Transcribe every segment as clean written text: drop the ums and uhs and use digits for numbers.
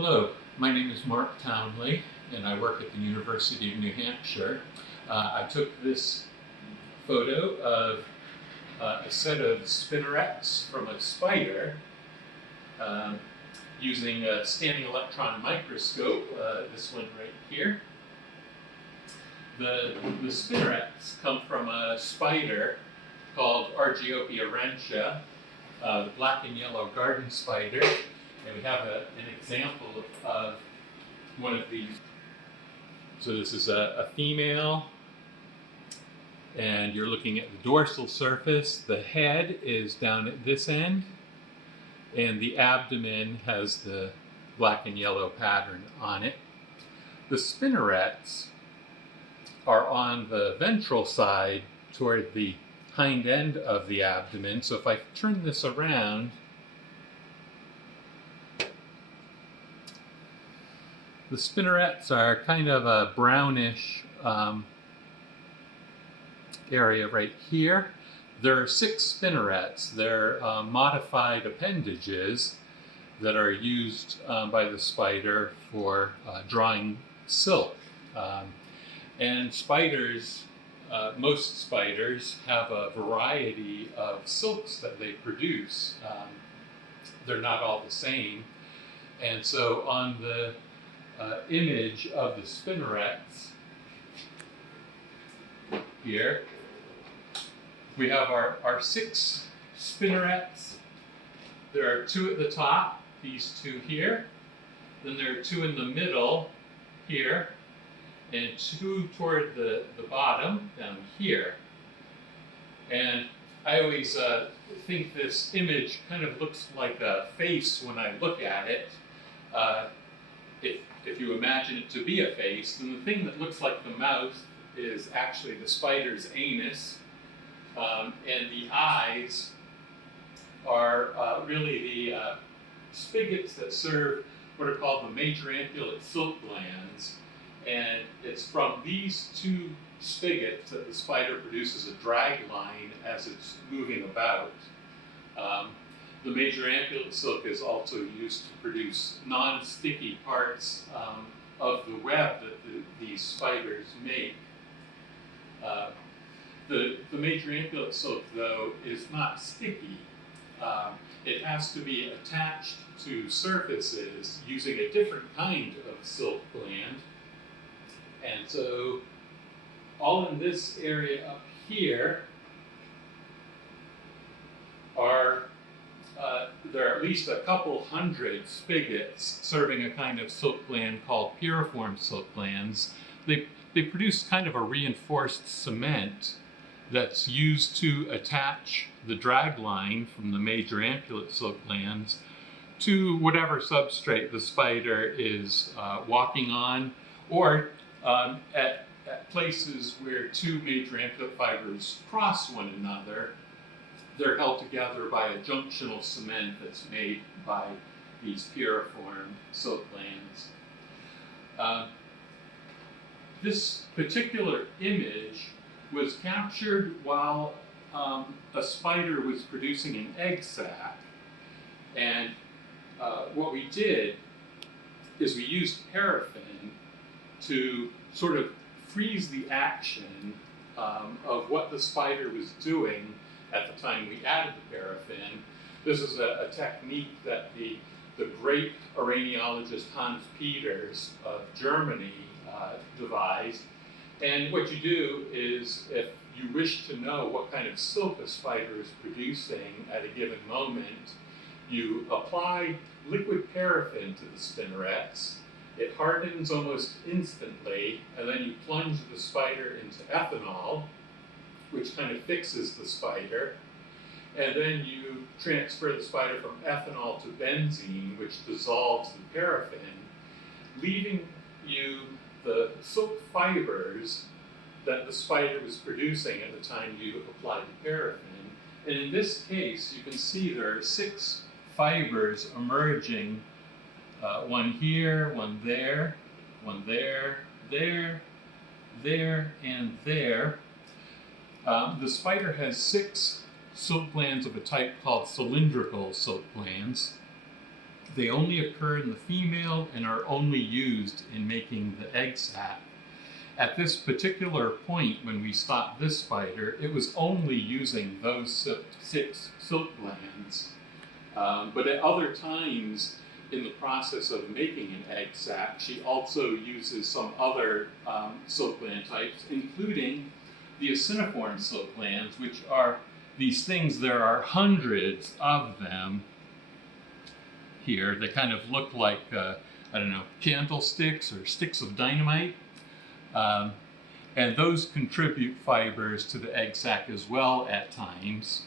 Hello, my name is Mark Townley and I work at the University of New Hampshire. I took this photo of a set of spinnerets from a spider um, using a scanning electron microscope, this one right here. The spinnerets come from a spider called Argiopia wrentia, the black and yellow garden spider. And we have an example of one of these. So this is a female, and you're looking at the dorsal surface. The head is down at this end, and the abdomen has the black and yellow pattern on it. The spinnerets are on the ventral side toward the hind end of the abdomen. So if I turn this around, the spinnerets are kind of a brownish area right here. There are 6 spinnerets. They're modified appendages that are used by the spider for drawing silk. And spiders, most spiders have a variety of silks that they produce. They're not all the same. And so on the image of the spinnerets here, we have our 6 spinnerets. There are 2 at the top, these 2 here. Then there are 2 in the middle here, and 2 toward the bottom down here. And I always think this image kind of looks like a face when I look at it. If you imagine it to be a face, then the thing that looks like the mouth is actually the spider's anus, and the eyes are really the spigots that serve what are called the major ampullate silk glands, and it's from these 2 spigots that the spider produces a drag line as it's moving about. The major ampullate silk is also used to produce non-sticky parts of the web that these spiders make. The major ampullate silk, though, is not sticky. It has to be attached to surfaces using a different kind of silk gland. And so all in this area up here are there are at least a couple hundred spigots serving a kind of silk gland called piriform silk glands. They produce kind of a reinforced cement that's used to attach the drag line from the major ampullate silk glands to whatever substrate the spider is walking on, or at places where 2 major ampullate fibers cross one another. They're held together by a junctional cement that's made by these piriform silk glands. This particular image was captured while a spider was producing an egg sac. And what we did is we used paraffin to sort of freeze the action of what the spider was doing at the time we added the paraffin. This is a technique that the great araneologist Hans Peters of Germany devised. And what you do is, if you wish to know what kind of silk a spider is producing at a given moment, you apply liquid paraffin to the spinnerets. It hardens almost instantly, and then you plunge the spider into ethanol, which kind of fixes the spider. And then you transfer the spider from ethanol to benzene, which dissolves the paraffin, leaving you the silk fibers that the spider was producing at the time you applied the paraffin. And in this case, you can see there are 6 fibers emerging, one here, one there, there, and there. The spider has 6 silk glands of a type called cylindrical silk glands. They only occur in the female and are only used in making the egg sac. At this particular point, when we stopped this spider, it was only using those 6 silk glands. But at other times in the process of making an egg sac, she also uses some other silk gland types, including the aciniform silk glands, which are these things. There are hundreds of them here. They kind of look like, I don't know, candlesticks or sticks of dynamite. And those contribute fibers to the egg sac as well at times.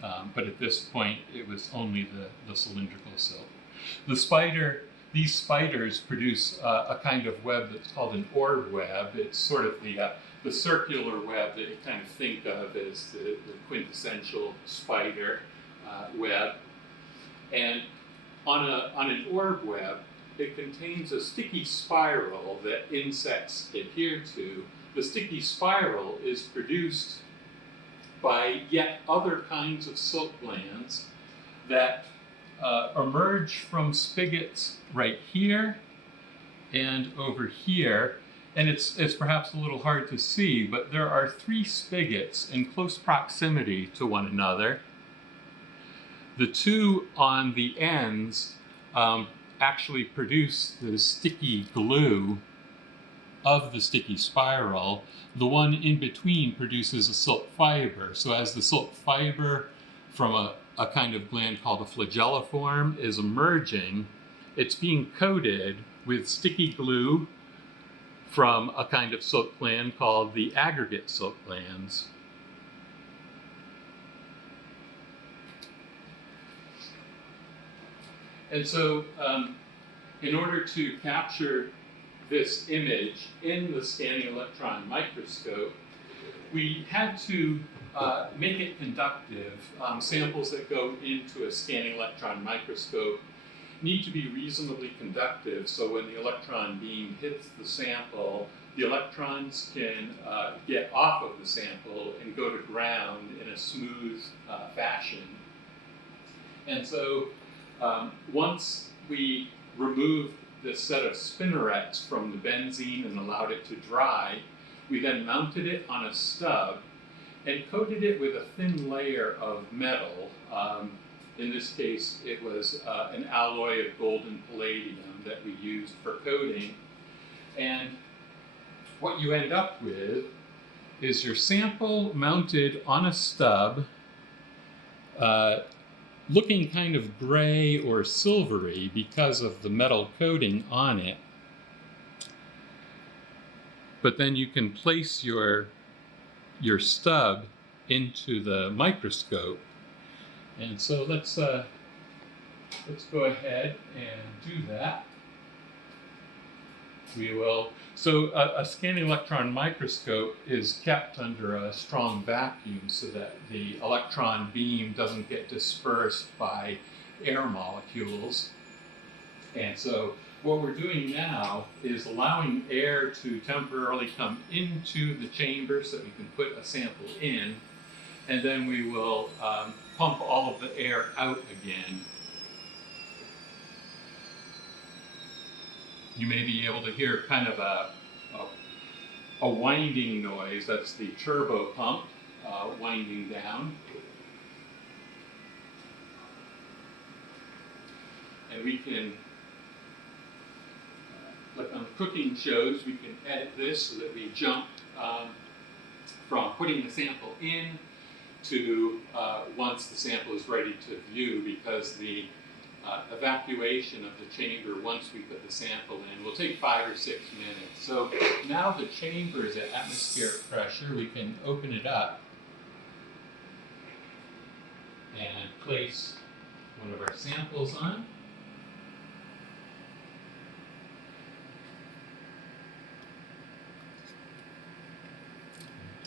But at this point, it was only the cylindrical silk. These spiders produce a kind of web that's called an orb web. It's sort of the circular web that you kind of think of as the quintessential spider web. And on an orb web, it contains a sticky spiral that insects adhere to. The sticky spiral is produced by yet other kinds of silk glands that emerge from spigots right here and over here. And it's perhaps a little hard to see, but there are 3 spigots in close proximity to one another. The 2 on the ends actually produce the sticky glue of the sticky spiral. The one in between produces a silk fiber. So as the silk fiber from a kind of gland called a flagelliform is emerging, it's being coated with sticky glue from a kind of silk gland called the aggregate silk glands. And so in order to capture this image in the scanning electron microscope, we had to make it conductive. Samples that go into a scanning electron microscope need to be reasonably conductive, so when the electron beam hits the sample, the electrons can get off of the sample and go to ground in a smooth fashion. And so once we removed this set of spinnerets from the benzene and allowed it to dry, we then mounted it on a stub and coated it with a thin layer of metal. In this case, it was an alloy of gold and palladium that we used for coating. And what you end up with is your sample mounted on a stub, looking kind of gray or silvery because of the metal coating on it. But then you can place your stub into the microscope. And so let's go ahead and do that. We will. So a scanning electron microscope is kept under a strong vacuum so that the electron beam doesn't get dispersed by air molecules. And so what we're doing now is allowing air to temporarily come into the chamber so that we can put a sample in, and then we will pump all of the air out again. You may be able to hear kind of a winding noise. That's the turbo pump winding down. And we can, like on cooking shows, we can edit this so that we jump from putting the sample in to once the sample is ready to view, because the evacuation of the chamber once we put the sample in will take 5 or 6 minutes. So now the chamber is at atmospheric pressure. We can open it up and place one of our samples on.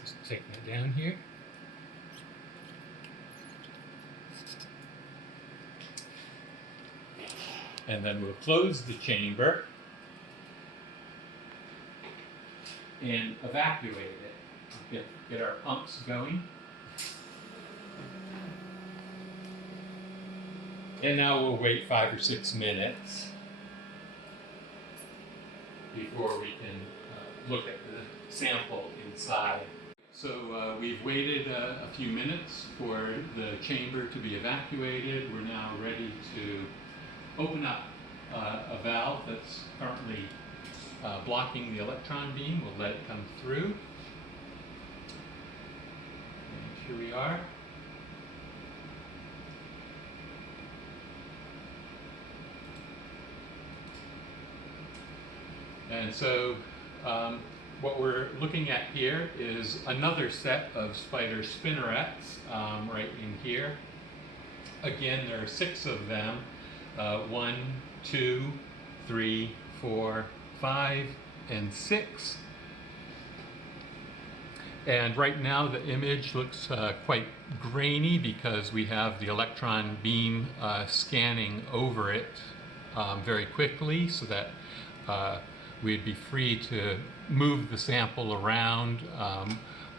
Just take that down here. And then we'll close the chamber and evacuate it. Get our pumps going. And now we'll wait 5 or 6 minutes before we can look at the sample inside. So we've waited a few minutes for the chamber to be evacuated. We're now ready to open up a valve that's currently blocking the electron beam. We'll let it come through. And here we are. And so what we're looking at here is another set of spider spinnerets right in here. Again, there are 6 of them. 1, 2, 3, 4, 5, and 6. And right now the image looks quite grainy because we have the electron beam scanning over it very quickly, so that we'd be free to move the sample around.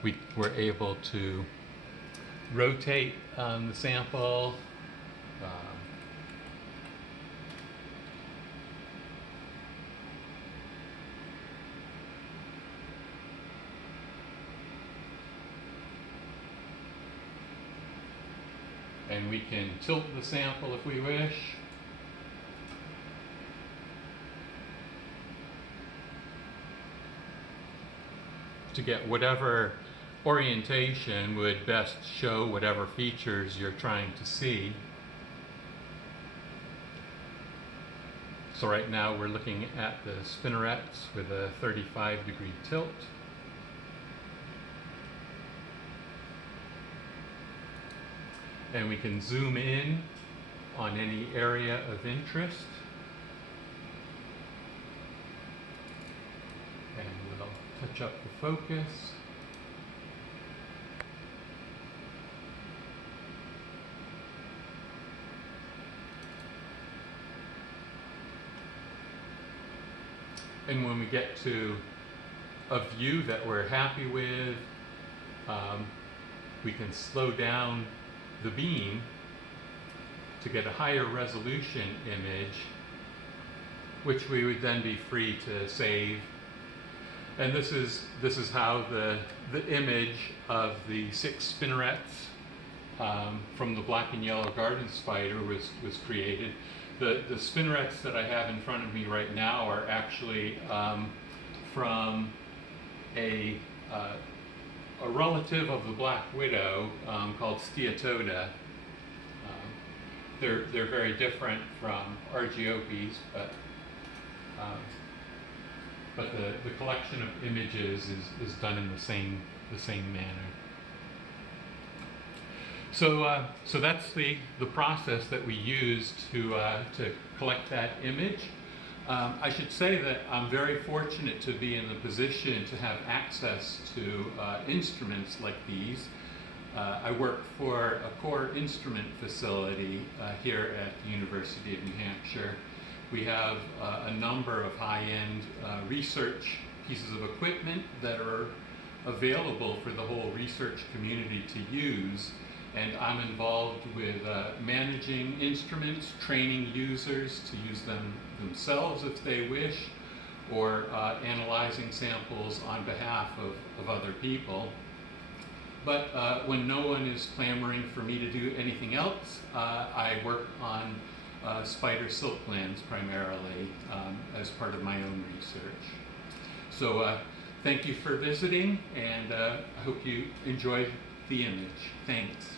We were able to rotate the sample. And we can tilt the sample if we wish. To get whatever orientation would best show whatever features you're trying to see. So right now we're looking at the spinnerets with a 35-degree tilt. And we can zoom in on any area of interest. And we'll touch up the focus. And when we get to a view that we're happy with, we can slow down the beam to get a higher resolution image, which we would then be free to save. And this is how the image of the 6 spinnerets from the black and yellow garden spider was created. The spinnerets that I have in front of me right now are actually from a relative of the black widow called Steatoda. They're very different from Argiopes, but the collection of images is done in the same manner. So that's the process that we use to collect that image. I should say that I'm very fortunate to be in the position to have access to instruments like these. I work for a core instrument facility here at the University of New Hampshire. We have a number of high-end research pieces of equipment that are available for the whole research community to use. And I'm involved with managing instruments, training users to use them themselves if they wish, or analyzing samples on behalf of other people. But when no one is clamoring for me to do anything else, I work on spider silk glands primarily as part of my own research. So thank you for visiting, and I hope you enjoyed the image. Thanks.